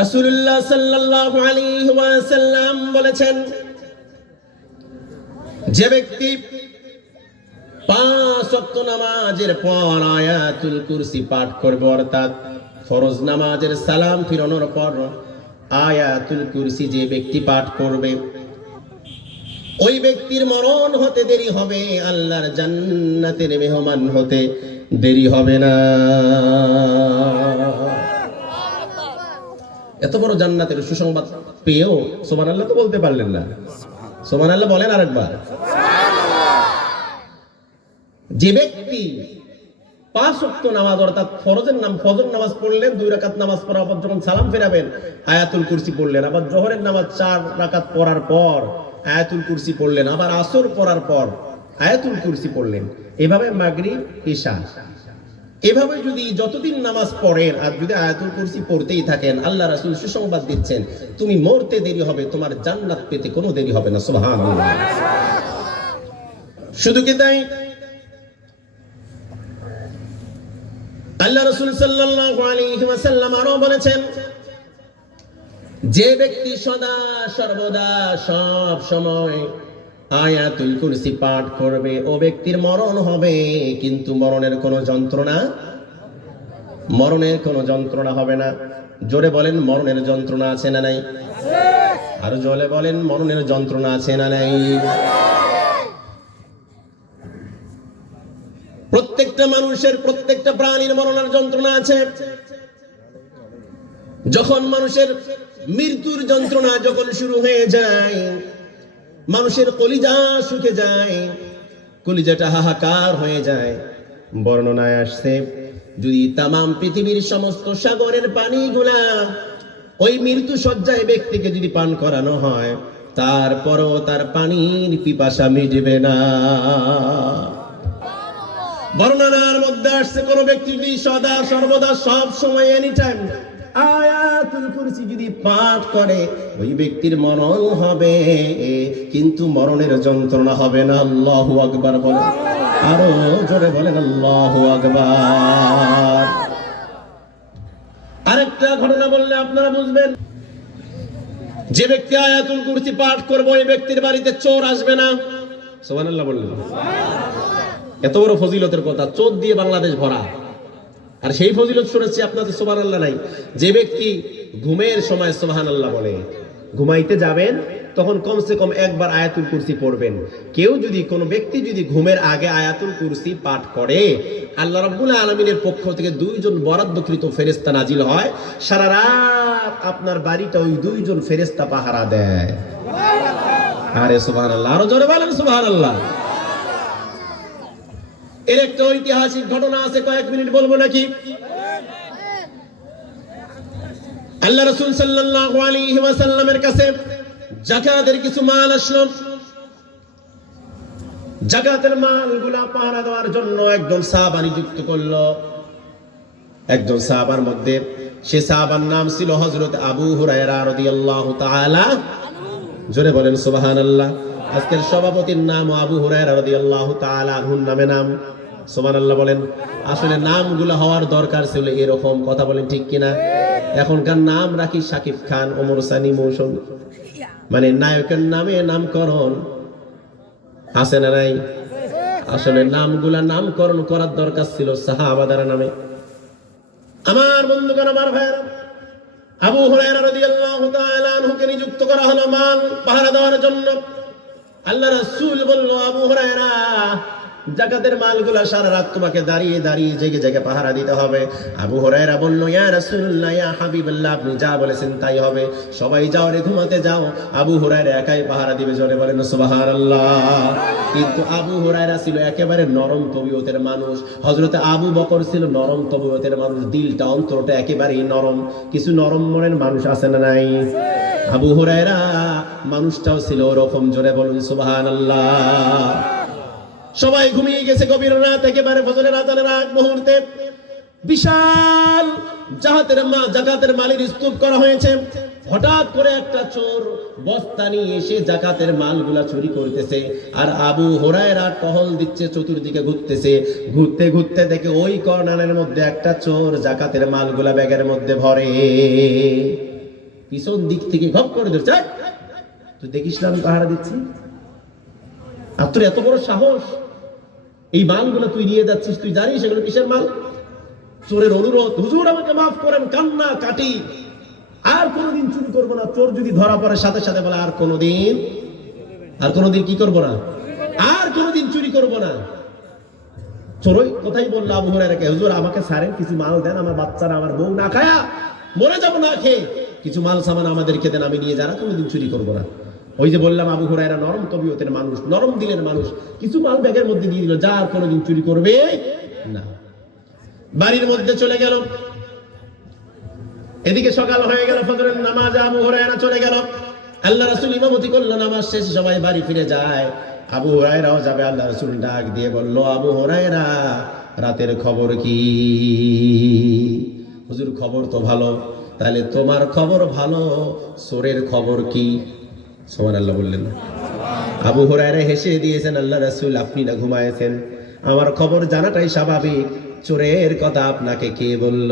রাসূলুল্লাহ সাল্লাল্লাহু আলাইহি ওয়াসাল্লাম বলেছেন, যে ব্যক্তি 5 ওয়াক্ত নামাজের পর আয়াতুল কুরসি পাঠ করবে, অর্থাৎ ফরজ নামাজের সালাম ফিরানোর পর আয়াতুল কুরসি যে ব্যক্তি পাঠ করবে, ওই ব্যক্তির মরণ হতে দেরি হবে, আল্লাহর জান্নাতের মেহমান হতে দেরি হবে না। এত বড় জান্নাতের সুসংবাদ পেয়েও সুবহানাল্লাহ তো বলতে পারলেন না। সুবহানাল্লাহ বলেন আরেকবার। যে ব্যক্তি 5 ওয়াক্ত নামাজ অর্থাৎ ফরজ নামাজ পড়লেন, 2 রাকাত নামাজ পড়ার পর যখন সালাম ফেরাবেন আয়াতুল কুরসি পড়লেন, আবার জোহরের নামাজ 4 রাকাত পড়ার পর আয়াতুল কুরসি পড়লেন, আবার আসর পড়ার পর আয়াতুল কুরসি পড়লেন, এভাবে মাগরিব ঈশা, এভাবে যদি যতদিন নামাজ পড়েন আর যদি আয়াতুল কুরসি পড়তেই থাকেন, আল্লাহ রাসূল সুসংবাদ দিচ্ছেন তুমি মরতে দেরি হবে, তোমার জান্নাত পেতে কোনো দেরি হবে না। সুবহানাল্লাহ। শুধু কি তাই, আল্লাহ রাসূল সাল্লাল্লাহু আলাইহি ওয়াসাল্লাম আরো বলেছেন, যে ব্যক্তি সদা সর্বদা সব সময় আয়াতুল কুরসি পাঠ করবে, ও ব্যক্তির মরণ হবে, কিন্তু মরণের কোনো যন্ত্রণা হবে না। জোরে বলেন মরণের যন্ত্রণা আছে না নাই? আর জোরে বলেন মরণের যন্ত্রণা আছে না নাই? প্রত্যেকটা মানুষের, প্রত্যেকটা প্রাণীর মরণের যন্ত্রণা আছে। যখন মানুষের মৃত্যুর যন্ত্রণা যখন শুরু হয়ে যায়, মানুষের কলিজা শুকে যায়, কলিজাটা হাহাকার হয়ে যায়। বর্ণনায় আসছে, যদি তামাম পৃথিবীর সমস্ত সাগরের পানিগুলা ওই মৃত্যু শয্যায় ব্যক্তিকে যদি পান করানো হয়, তারপরও তার পানির পিপাসা মিটবে না। বর্ণনার মধ্যে আসছে, কোন ব্যক্তি যদি সদা সর্বদা সব সময় এনি টাইম আয়াতুল কুরসি যদি পাঠ করে, ওই ব্যক্তির মরণ হবে, কিন্তু মরণের যন্ত্রণা হবে না। আল্লাহু আকবার বলেন, আরো জোরে বলেন আল্লাহু আকবার। আরেকটা ঘটনা বললে আপনারা বুঝবেন, যে ব্যক্তি আয়াতুল কুরসি পাঠ করবে, ওই ব্যক্তির বাড়িতে চোর আসবে না। সুবহানাল্লাহ বললেন। এত বড় ফজিলতের কথা, চোর দিয়ে বাংলাদেশ ভরা। আর সেই ফজিলত শুনেছি আপনাদের, সুবহানাল্লাহ নাই। যে ব্যক্তি ঘুমের সময় সুবহানাল্লাহ বলে, ঘুমাইতে যাবেন তখন কমসে কম একবার আয়াতুল কুরসি পড়বেন। কেউ যদি, কোনো ব্যক্তি যদি ঘুমের আগে আয়াতুল কুরসি পাঠ করে, আল্লাহ রাব্বুল আলামিনের পক্ষ থেকে 2 জন বরাদ্দকৃত ফেরেশতা নাজিল হয়, সারা রাত আপনার বাড়িটা ওই 2 জন ফেরেশতা পাহারা দেয়। আরে সুবহানাল্লাহ, আরো জোরে বলেন সুবহানাল্লাহ। এর একটা ঐতিহাসিক ঘটনা আছে, কয়েক মিনিট বলবো নাকি? আল্লাহ রাসূল সাল্লাল্লাহু আলাইহি ওয়াসাল্লামের কাছে যাকাতের কিছু মাল আসলো। যাকাতের মালগুলা পাহারা দেওয়ার জন্য একজন সাহাবা নিযুক্ত করলো। একজন সাহাবার মধ্যে, সে সাহাবার নাম ছিল হযরত আবু হুরায়রা রাদিয়াল্লাহু তাআলা। জোরে বলেন সুবহানাল্লাহ। আজকের সভাপতির নাম আবু হুরায়রা রাদিয়াল্লাহু তাআলা আনহুর নামে নাম। সুবহানাল্লাহ বলেন। আসলে নামগুলো হওয়ার দরকার ছিল এরকম, কথা বলেন ঠিক কিনা? এখনকার নাম রাখি শাকিব খান, ওমর সানি, মৌসুম, মানে নায়কের নামে নামকরণ আছে না নাই? আসলে নামগুলা নামকরণ করার দরকার ছিল সাহাবাদের নামে। আমার বন্ধুগণ, আমার ভাইরা, আবু হুরায়রা রাদিয়াল্লাহু তাআলা আনহুকে নিযুক্ত করা হলো মাল পাহারা দেওয়ার জন্য। আল্লাহ রাসূল বলল, আবু হুরায়রা, যাকাতের মালগুলা সারা রাত তোমাকে দাঁড়িয়ে দাঁড়িয়ে জেগে জেগে পাহারা দিতে হবে। আবু হুরায়রা বলল, ইয়া রাসূলুল্লাহ, ইয়া হাবিবাল্লাহ, আপনি যা বলেছেন তাই হবে, সবাই যাও রে, ঘুমাতে যাও। আবু হুরায়রা একাই পাহারা দিবে। জোরে বলেন সুবহানাল্লাহ। কিন্তু আবু হুরায়রা ছিল একেবারে নরম তবিয়তের মানুষ। হযরত আবু বকর ছিল নরম তবিয়তের মানুষ, দিলটা, অন্তরটা একেবারেই নরম। কিছু নরম মনের মানুষ আছে না নাই? আবু হুরায়রা মানুষটাও ছিল ওরকম। জোরে বলুন সুবহানাল্লাহ। সবাই ঘুমিয়ে গেছে, গভীর রাত, একেবারে ফজরের আযানের আগ মুহূর্তে বিশাল যাকাতের মালের স্তূপ করা হয়েছে। হঠাৎ করে একটা চোর বস্তা নিয়ে এসে যাকাতের মালগুলা চুরি করতেছে, আর আবু হুরায়রা টহল দিচ্ছে, চতুর্দিকে ঘুরতেছে। ঘুরতে ঘুরতে দেখে ওই কর্নারের মধ্যে একটা চোর যাকাতের মালগুলা ব্যাগের মধ্যে ভরে। পিছন দিক থেকে ঘপ করে ধরছে, তুই দেখিস না আমি পাহারা দিচ্ছি? আর তোর এত বড় সাহস, এই মালগুলো তুই নিয়ে যাচ্ছিস, তুই জানিস এগুলো কিসের মাল? চোরের অনুরোধ, হুজুর আমাকে মাফ করেন, কান্না কাটি, আর কোনোদিন চুরি করবো না। চোর যদি ধরা পড়ে সাথে সাথে বলে আর কোনোদিন কি করবো না, আর কোনোদিন চুরি করবো না। চোরই কথাই বললো আবু হুরায়রাকে, হুজুর আমাকে ছাড়েন, কিছু মাল দেন, আমার বাচ্চারা আমার বউ না খায়া মরে যাবো না খেয়ে, কিছু মাল সামান আমাদেরকে দেন, আমি নিয়ে যারা কোনোদিন চুরি করবো না। ওই যে বললাম আবু হুরায়রা নরম তবিয়তের মানুষ, নরম দিলের মানুষ, কিছু মাল ব্যাগের মধ্যে দিয়ে দিল, যা আর কোনোদিন চুরি করবে না। বাড়ির মধ্যে চলে গেল। এদিকে সকাল হয়ে গেল, ফজরের নামাজ, আবু হুরায়রা চলে গেল। আল্লাহ রাসূল ইমামতি করলো, নামাজ শেষে সবাই বাড়ি ফিরে যায়। আবু হুরায়রাও যাবে। আল্লাহ রাসূল ডাক দিয়ে বলল, আবু হুরায়রা রাতের খবর কি? হুজুর খবর তো ভালো। তাহলে তোমার খবর ভালো, চোরের খবর কি? সুবহানাল্লাহ বললেন। আবু হুরায়রা হেসে দিয়েছেন, আল্লাহ রাসূল আপনি না ঘুমায়েছেন, আমার খবর জানাটাই স্বাভাবিক, চোরের কথা আপনাকে কে বলল?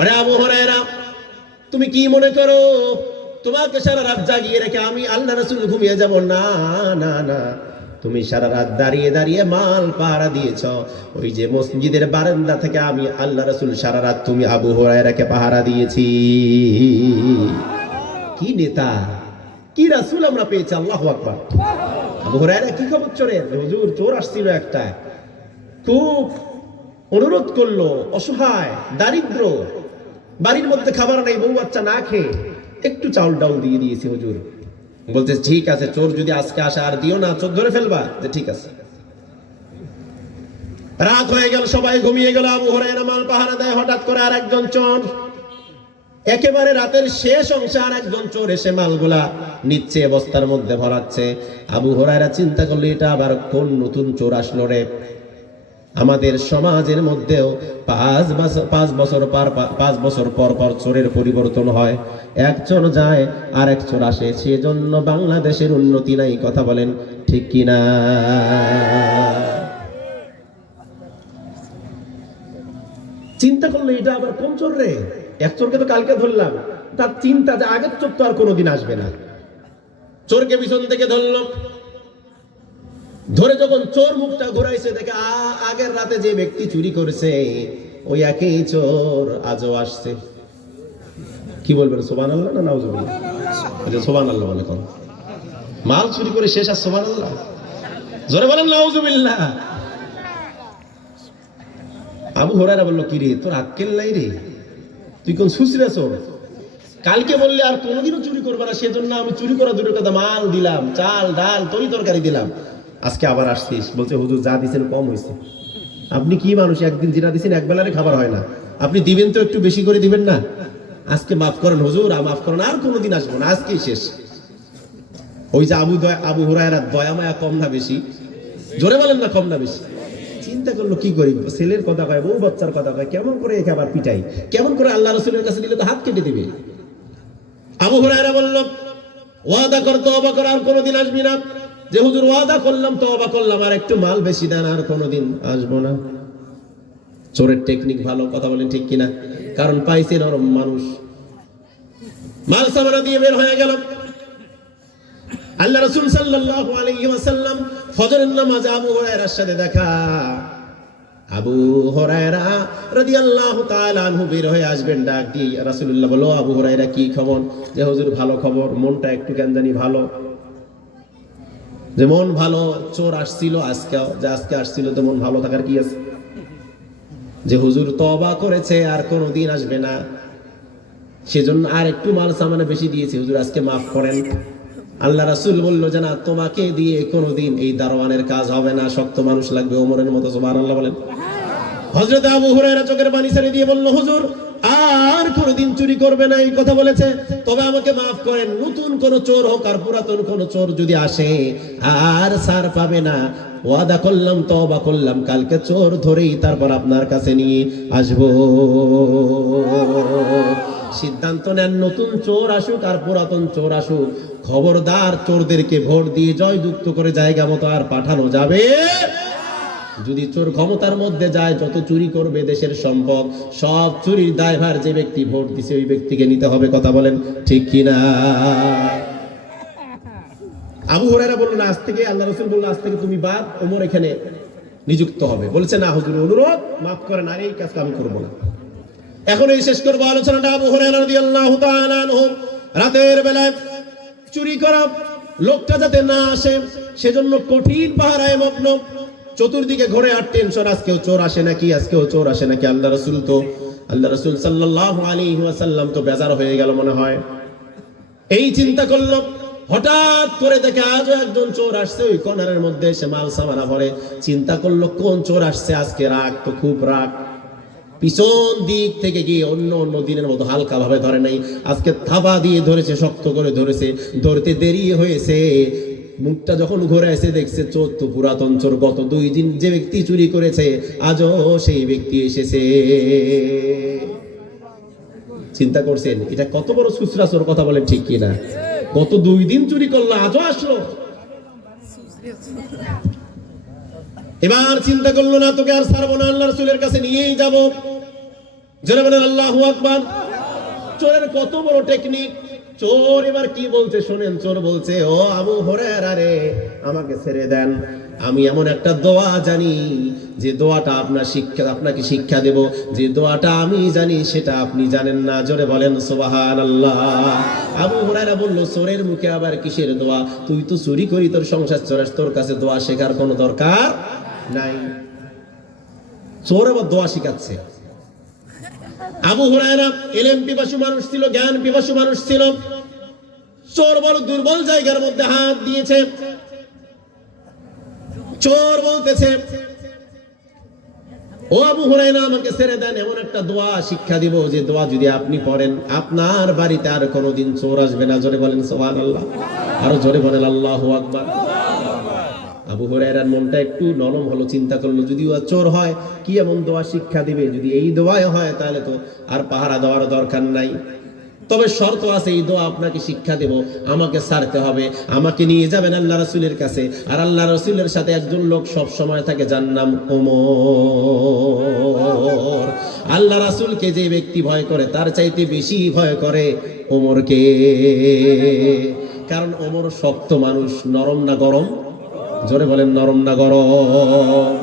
আরে আবু হুরায়রা তুমি কি মনে করো তোমাকে সারা রাত জাগিয়ে রেখে আমি আল্লাহ রাসূল ঘুমিয়ে যাব? না না না, তুমি সারা রাত দাঁড়িয়ে দাঁড়িয়ে মাল পাহারা দিয়েছ। ওই যে মসজিদের বারান্দা থেকে আমি আল্লাহ রাসূল সারা রাত তুমি আবু হুরায়রাকে পাহারা দিয়েছি। কি নেতা, কি রাসূল আমরা পেয়েছি, আল্লাহু আকবার। আবু হুরায়রা কি খবর চোরের? হুজুর চোর আসছিল একটা, খুব অনুরোধ করলো, অসহায়, দারিদ্র, বাড়ির মধ্যে খাবার নেই, বউ বাচ্চা না খেয়ে একটু চাউল ডাউল দিয়ে দিয়েছি হুজুর। বলতে ঠিক আছে, চোর যদি আজকে আসে আর দিও না, চোর ধরে ফেলবা? যে ঠিক আছে। রাত হয়ে গেল, সবাই ঘুমিয়ে গেল, আবু হুরায়রা মাল পাহারা দেয়। হঠাৎ করে আর একজন চোর, একেবারে রাতের শেষ অংশে আর একজন চোর এসে মালগুলা নিচ্ছে, বস্তার মধ্যে ভরাচ্ছে। আবু হুরায়রা চিন্তা করলো, এটা আবার কোন নতুন চোর আসলো রে? আমাদের সমাজের মধ্যেও 5 বছর পর পর চোরের পরিবর্তন হয়, এক চোর যায় আর এক চোর আসে, সেজন্য বাংলাদেশের উন্নতি নাই। কথা বলেন ঠিক কিনা? চিন্তা করলে এটা আবার কোন চোর রে? এক চোরকে তো কালকে ধরলাম, তার চিন্তা যে আগের চোর তো আর কোনোদিন আসবে না। চোরকে পিছন থেকে ধরলাম, ধরে যখন চোর মুখটা ঘুরাইছে, দেখে আগের রাতে যে ব্যক্তি চুরি করেছে ওই একই চোর আজও আসছে। কি বলবেন, সুবহানাল্লাহ না নাউজুবিল্লাহ? সুবহানাল্লাহ বলে কোন মাল চুরি করে শেষ আর সুবহানাল্লাহ? জোরে বলেন নাউজুবিল্লাহ। আবু হুরায়রা বলল, কি রে তোর আক্কেল নাই রে? তুই কোন সুসরা চোর? কালকে বললে আর কোনোদিনও চুরি করবে না, সেজন্য আমি চুরি করা দূরের কথা মাল দিলাম, চাল ডাল তরি তরকারি দিলাম, আজকে আবার আসছিস? বলছে হুজুর যা দিছেন কম হয়েছে। আপনি কি মানুষ, একদিন যেটা দিছেন এক বেলারে খাবার হয় না, আপনি দিবেন তো একটু বেশি করে দিবেন না? আজকে মাফ করেন হুজুর, মাফ করেন, আর কোনোদিন আসবো না, আজকেই শেষ। ওই যে আবু হুরায়রা দয়া মায়া কম না বেশি? জোরে বলেন না, কম না বেশি? চিন্তা করলো কি করি, ছেলের কথা কয়, বউ বাচ্চার কথা কয়, কেমন করে একে আবার পিটাই, কেমন করে আল্লাহ রাসূলের কাছে দিলে তো হাত কেটে দিবে। আবু হুরায়রা বলল, ওয়াদা কর, তওবা কর, আর কোনোদিন আসবি না। যে হুজুর ওয়াদা করলাম, তওবা করলাম, আর একটু মাল বেশি দেন, আর কোনোদিন আসবো না। চোরের টেকনিক ভালো, কথা বলেন ঠিক কিনা? কারণ পাইছে নরম মানুষ। মাল সামানা দিয়ে বের হয়ে গেল। আল্লাহ রাসূল সাল্লাল্লাহু আলাইহি ওয়াসাল্লাম ফজরের নামাজে আবু হুরায়রার সাথে দেখা। আবু হুরায়রা রাদিয়াল্লাহু তাআলা আনহু বের হয়ে আসবেন, ডাক দিয়ে রাসূলুল্লাহ বলো, আবু হুরায়রা কি খবর? যে হুজুর ভালো খবর, মনটা একটু কেন জানি ভালো। যে মন ভালো, চোর আসছিল আজকে আসছিল, তো মন ভালো থাকার কি আছে? যে হুজুর তওবা করেছে আর কোনোদিন আসবে না, সেজন্য আর একটু মাল সামানে বেশি দিয়েছে, হুজুর আজকে মাফ করেন। আল্লাহ রাসূল বলল যে না, তোমাকে দিয়ে কোনোদিন এই দারোয়ানের কাজ হবে না, শক্ত মানুষ লাগবে, ওমরের মতো। সুবহানাল্লাহ বলেন। হযরত আবু হুরায়রা চোখের পানি ছেড়ে দিয়ে বলল, হুজুর আর কোনোদিন চুরি করবে না, এই কথা বলেছে, তবে আমাকে মাফ করেন, নতুন কোন চোর হোক আর পুরাতন কোন চোর যদি আসে আর ছাড় পাবে না। ওয়াদা করলাম, তওবা করলাম, কালকে চোর ধরেই তারপর আপনার কাছে নিয়ে আসবো। সিদ্ধান্ত নেন, নতুন চোর আসুক আর পুরাতন চোর আসুক, খবরদার চোরদেরকে ভোট দিয়ে জয়যুক্ত করে জায়গা মতো আর পাঠানো যাবে যদি চোর ক্ষমতার মধ্যে যায়, যত চুরি করবে দেশের সম্পদ, সব চুরির দায়ভার যে ব্যক্তি ভোট দিছে ওই ব্যক্তিকে নিতে হবে। কথা বলেন ঠিক কিনা? আবু হুরায়রা বললেন, আজ থেকে আল্লাহ রাসূল বললেন, আজ থেকে তুমি বাদ, ওমর এখানে নিযুক্ত হবে। বলেছে, না হুজুর, অনুরোধ, মাফ করেন, আর এই কাজ আমি করব না। এখন এই শেষ করবো আলোচনাটা। আবু হুরায়রা রাদিয়াল্লাহু তাআলা আনহু রাতের বেলায় চুরি করা লোকটা যাতে না আসে সেজন্য কঠিন পাহারায় মগ্ন। চতুর্দিকে ঘোরে আর টেনশন, আজকেও চোর আসে নাকি, আজকেও চোর আসে নাকি। আল্লাহ রাসূল সাল্লাল্লাহু আলাইহি ওয়াসাল্লাম তো বেজার হয়ে গেল মনে হয়। এই চিন্তা করলো, হঠাৎ করে দেখে আজও একজন চোর আসছে ওই কর্নারের মধ্যে, সে মাল সামানা ভরে। চিন্তা করলো, কোন চোর আসছে আজকে, রাগ তো খুব রাগ। পিছন দিক থেকে গিয়ে অন্য দিনের মতো হালকা ভাবে ধরে নাই, আজকে থাবা দিয়ে ধরেছে, শক্ত করে ধরেছে। ধরতে দেরি হয়েছে, মুখটা যখন ঘুরে এসে দেখছে চোর তো পুরাতন চোর, গত 2 দিন যে ব্যক্তি চুরি করেছে আজও সেই ব্যক্তি এসেছে। চিন্তা করছেন এটা কত বড় সুসরা চোর? কথা বলেন ঠিক কিনা? গত 2 দিন চুরি করলো, আজও আসলো। এবার চিন্তা করলো, না তোকে আর ছাড়বো না, আল্লাহ রাসূলের কাছে নিয়েই যাব। জোরে বলেন আল্লাহু আকবার। চোরের কত বড় টেকনিক! চোর এবার কি বলছে শোনেন। চোর বলছে, ও আবু হুরায়রা রে, আমাকে ছেড়ে দেন, আমি এমন একটা দোয়া জানি যে দোয়াটা আপনাকে শিক্ষা দেব। যে দোয়াটা আমি জানি সেটা আপনি জানেন না। জোরে বলেন সুবহানাল্লাহ। আবু হুরায়রা বলল, চোরের মুখে আবার কিসের দোয়া? তুই তো চুরি করি, তোর সংসার চড়াস, তোর কাছে দোয়া শেখার কোনো দরকার নাই। চোর আবার দোয়া শিখাচ্ছে। আবু হুরায়রা ইলম পিপাসু মানুষ ছিল, জ্ঞান পিপাসু মানুষ ছিল। চোর বড় দুর্বল জায়গার মধ্যে হাত দিয়েছে। চোর বলতেছে, ও আবু হুরায়রা, আমাকে ছেড়ে দেন, এমন একটা দোয়া শিক্ষা দিব যে দোয়া যদি আপনি পড়েন আপনার বাড়িতে আর কোনোদিন চোর আসবে না। জোরে বলেন সুবহানাল্লাহ। আরো জোরে বলেন আল্লাহু আকবার। আবু হুরায়রার মনটা একটু নরম হলো। চিন্তা করলো, যদি ও চোর হয় কি এমন দোয়া শিক্ষা দিবে? যদি এই দোয়াই হয় তাহলে তো আর পাহারা দেওয়ার দরকার নাই। তবে শর্ত আছে, এই দোয়া আপনাকে শিক্ষা দেব, আমাকে ছাড়তে হবে, আমাকে নিয়ে যাবেন আল্লাহ রাসূলের কাছে। আর আল্লাহ রাসূলের সাথে একজন লোক সব সময় থাকে, যার নাম ওমর। আল্লাহ রাসূলকে যে ব্যক্তি ভয় করে তার চাইতে বেশি ভয় করে ওমরকে। কারণ ওমর শক্ত মানুষ, নরম না গরম? জোরে বলেন নরম না গরম?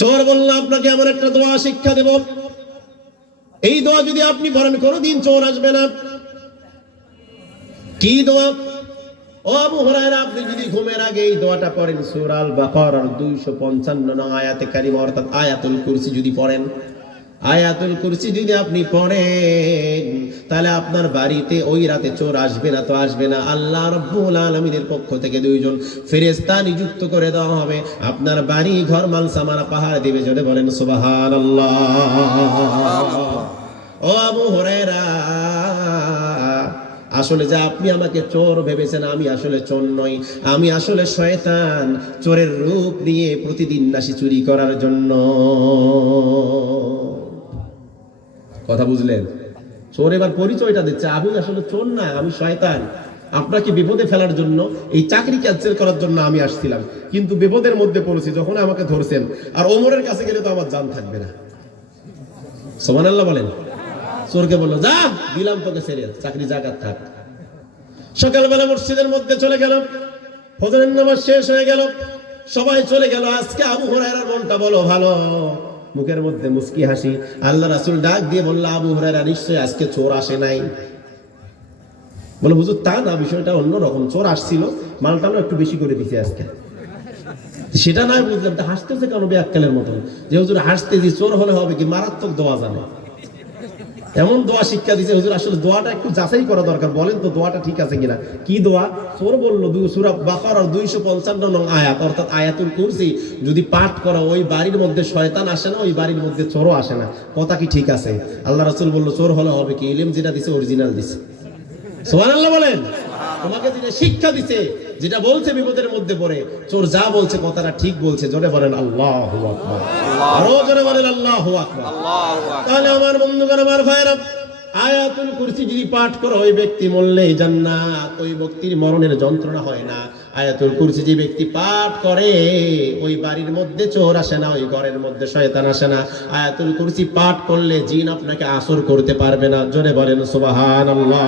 চোর বলল, আপনাকে এমন একটা দোয়া শিক্ষা দেব, এই দোয়া যদি আপনি পড়েন কোনোদিন চোর আসবে না। কি দোয়া? ও আবু হুরায়রা, আপনি যদি ঘুমের আগে এই দোয়াটা পড়েন, সূরা আল বাকারার 255 নং আয়াতে কারিমা অর্থাৎ আয়াতুল কুরসি যদি পড়েন, আয়াতুল কুরসি যদি আপনি পড়েন, তাহলে আপনার বাড়িতে ওই রাতে চোর আসবে না তো আসবে না। আল্লাহ রাব্বুল আলামিনের পক্ষ থেকে 2 জন ফেরেশতা নিযুক্ত করে দেওয়া হবে, আপনার বাড়ি ঘর মাল সামানা পাহাড় দিবে। জোরে বলেন সুবহানাল্লাহ। ও আবু হুরায়রা, আসলে যা আপনি আমাকে চোর ভেবেছেন, আমি আসলে চোর নই, আমি আসলে শয়তান, চোরের রূপ নিয়ে প্রতিদিন আসি চুরি করার জন্য। কথা বুঝলেন? চোর এবার পরিচয়টা দিচ্ছে, আমি আসলে চোর না, আমি শয়তান, আপনাকে বিপদে ফেলার জন্য, এই চাকরি ক্যান্সেল করার জন্য আমি আসছিলাম, কিন্তু বিপদের মধ্যে পড়েছি যখন আমাকে ধরছেন। আর ওমরের কাছে গেলে তো আমার জান থাকবে না। সুবহানাল্লাহ বলেন। চোরকে বললো, যা দিলাম তোকে ছেড়ে, চাকরি জাকাত থাক। সকালবেলা মসজিদের মধ্যে চলে গেল, ফজরের নামাজ শেষ হয়ে গেল, সবাই চলে গেল। আজকে আবু হুরায়রার মনটা বলো ভালো, মুখের মধ্যে মুস্কি হাসি। আল্লাহ রাসূল ডাক দিয়ে বলল, আবু হুরায়রা, নিশ্চয়ই আজকে চোর আসে নাই? বলে, হুজুর তা না, বিষয়টা অন্যরকম, চোর আসছিল, মালটাও একটু বেশি করে দিছে আজকে। সেটা নয় বুঝলাম, তা হাসতেছে কেন বেয়াক্কেলের মতন? যে হুজুর হাসতে যে চোর হলে হবে কি, মারাত্মক দোয়া জানে, এমন দোয়া শিক্ষা দিয়েছে। হুজুর আসলে দোয়াটা একটু যাচাই করা দরকার, বলেন তো দোয়াটা ঠিক আছে কিনা। কি দোয়া? চোর বলল, সূরা বাকারার 255 নং আয়াত অর্থাৎ আয়াতুল কুরসি যদি পাঠ করা, ওই বাড়ির মধ্যে শয়তান আসে না, ওই বাড়ির মধ্যে চোরও আসে না। কথা কি ঠিক আছে? আল্লাহ রাসূল বলল, চোর হলে হবে কি, ইলম যেটা দিছে অরিজিনাল দিছে। সুবহানাল্লাহ বলেন। তোমাকে যেটা শিক্ষা দিছে, যেটা বলছে বিপদের মধ্যে পড়ে, চোর যা বলছে কথাটা ঠিক বলছে। জোরে বলেন আল্লাহু আকবার। আরো জোরে বলেন আল্লাহু আকবার। তাহলে আমার বন্ধুগণ, আমার ভাইরা, আয়াতুল কুরসি যদি পাঠ করো, ওই ব্যক্তি মরলেই জান্নাত, ওই ব্যক্তির মরণের যন্ত্রণা হয় না। আয়াতুল কুরসি যে ব্যক্তি পাঠ করে ওই বাড়ির মধ্যে চোর আসে না, ওই ঘরের মধ্যে শয়তান আসে না। আয়াতুল কুরসি পাঠ করলে জিন আপনাকে আসর করতে পারবে না। জোরে বলেন সুবহানাল্লাহ।